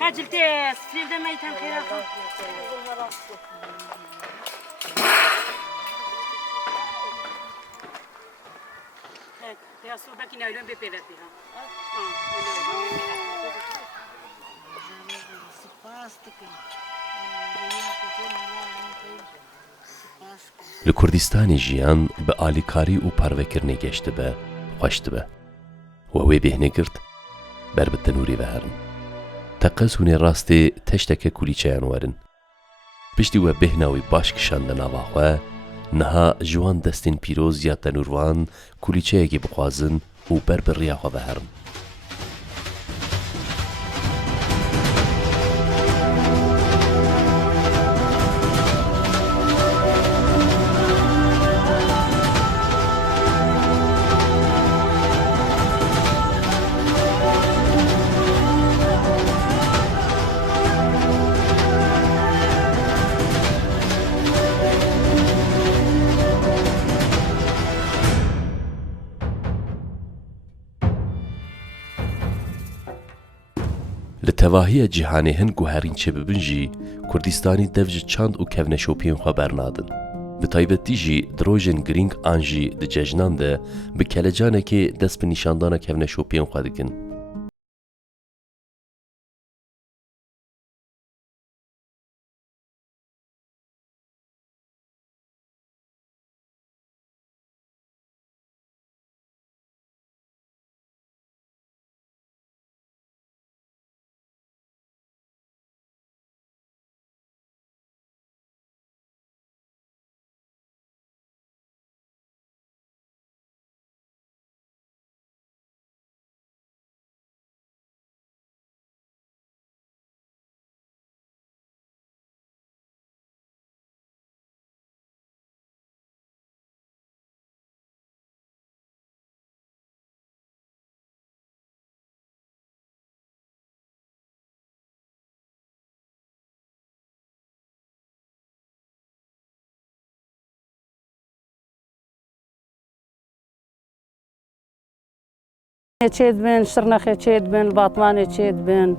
هاجلتي سفير ده ما يتم خيرا يا صوبك نايلون ببيبتها li Kurdistanê jiyan bi alîkarî û parvekirinê geş dibe, xweş dibe. We wê bêhnê girt, ber bi tenûrê veherin. Teqez hûnê rastê teşteke kulîçeyan werin. Piştî we bêhna wî baş kişande nava xwe, niha ji wan destên pîroz ya tenûrvan kulîçeyekê bixwazin û ber bi rêya xwe veherin. Li tevahiya cîhanê hin guherîn çêbibin jî, Kurdistanî dev ji çand û kevneşopiyên xwe bernadin. Bi taybetî jî di rojên girîng an jî di cejnan de bi kelecanekê dest bi nîşandana kevneşopiyên xwe dikin. چید بین شرنخ چید بین باطمان چید بین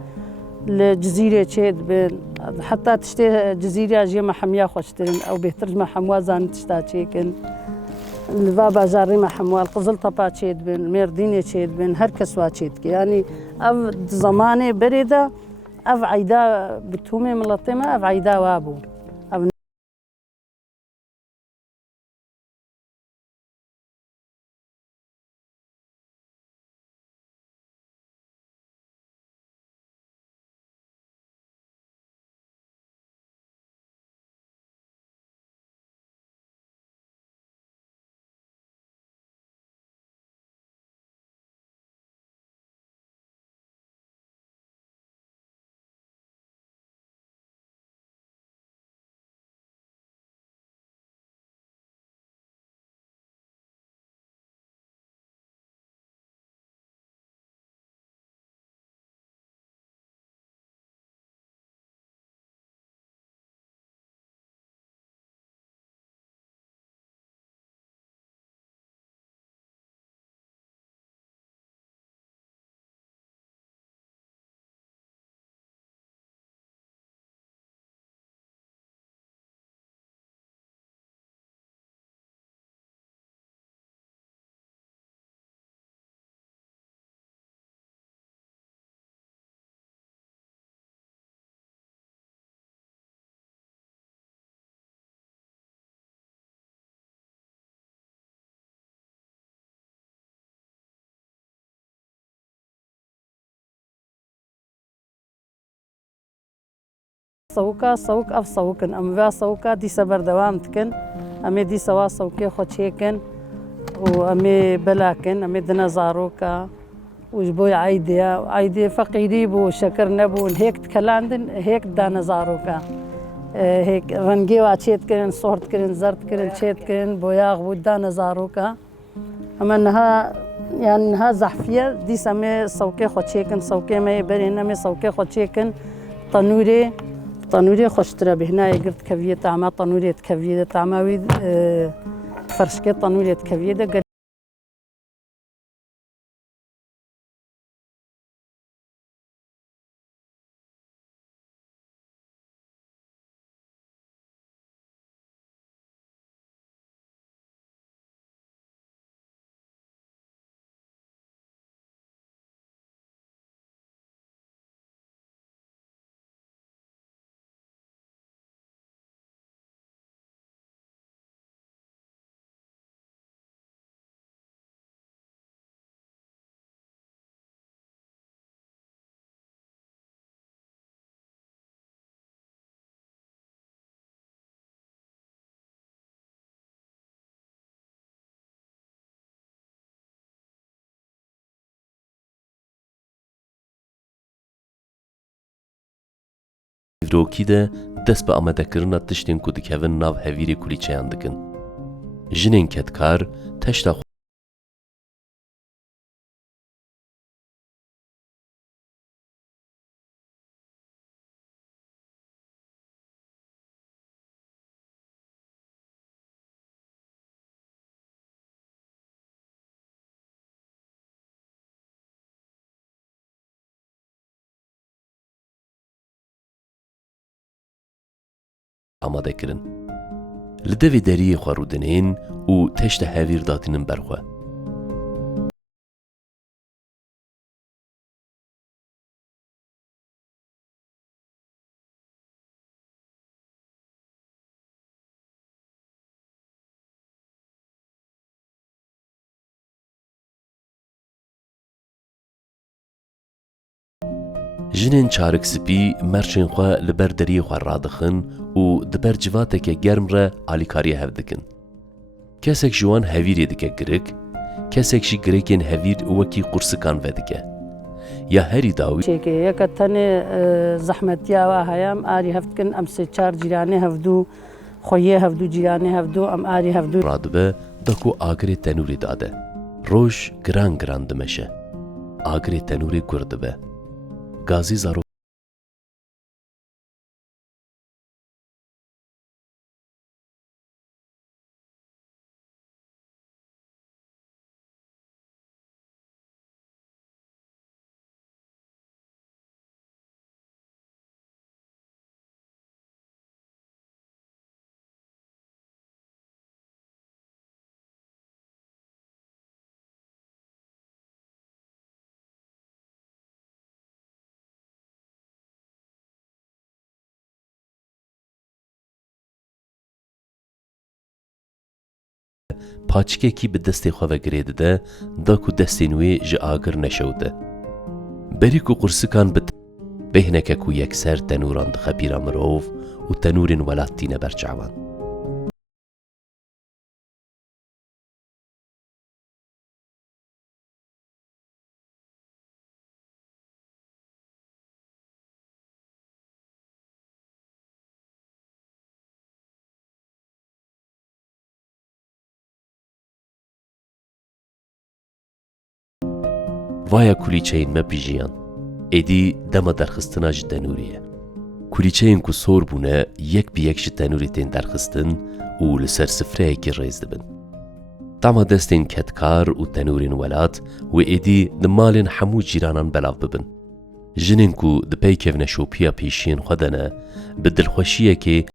الجزيرة چید بین حتی تشتی جزيرة جي محمية خوشترين أو بهتر محموة زان تشتا چيكن البابا جاري محموة القزل طبا چید بین المردين چید بین هر كسوا چید كي يعني أو زماني بريدة أو عيدا بتومي ملطمة أو عيدا وابو صوكا صوك أف صوكن أم بها صوكا دي سبر دوام تكن أمي دي سوا صوكي خوشيكن وأمي بلاكن أمي دنا زاروكا وجبوي عايدي فقيدي بو شكر نبو هيك تكلاندن هيك دانا زاروكا هيك رنجي واتشيت كرن صورت كرن زرت كرن تشيت كرن بوياغ ودانا زاروكا أما إنها يعني إنها زحفية دي سمي صوكي خوشيكن صوكي ما يبرين أمي صوكي خوشيكن طنوري خوشترا بهنا يقرت كفية طعمة طنوري كفية طعمة ويد فرشكة طنوري كفية دلروکی ده دست به آمدکرنا تشتین کو دکهون ناو هەڤیری کولیچەیان دکن. ژنên ketkar teşta ئامادەکردن. li devê deriyê xwe rûdinên û teşta hevîr datînin ber xwe. Jinên çarik spî merçên xwe li ber deriyê xwe radixin û di ber civateke germ re alîkariya hev dikin. Kesek ji wan hevîrê dike girik, kesek jî girêkên hevîr wekî qursikan vedike. Ya herî dawî شێکێ یەکە تەنێ زەحمەتیاوە هەیەم ئاری هەفتکن ئەم سێ چار جیرانێ هەفتوو خۆیە هەفتوو جیرانێ هەفتوو ئەم ئاری هەفتوو radibe da ku agirê tenûrê dade. Roj giran giran dimeşe. Agirê tenûrê gur dibe. Gazî zarok paçikekî bi destê xwe vegirê dide da ku destên wê ji agir neşewite. Berî ku qursikan bi bêhneke ku yekser tenûran dixe pîra mirov û tenûrên welat tîne ber çavan. Vaya kulîçeyên me pîjiyan. Êdî dema derxistina ji tenûrê ye. Kulîçeyên ku sor bûne yek bi yek ji tenûrê tên derxistin û li ser sifreyekê rêz dibin. Tama destên ketkar û tenûrên welat wê êdî di malên hemû cîranan belav bibin. Jinên ku di peykevne şopiya pêşiyên xwe de ne, bi dilxweşiyekê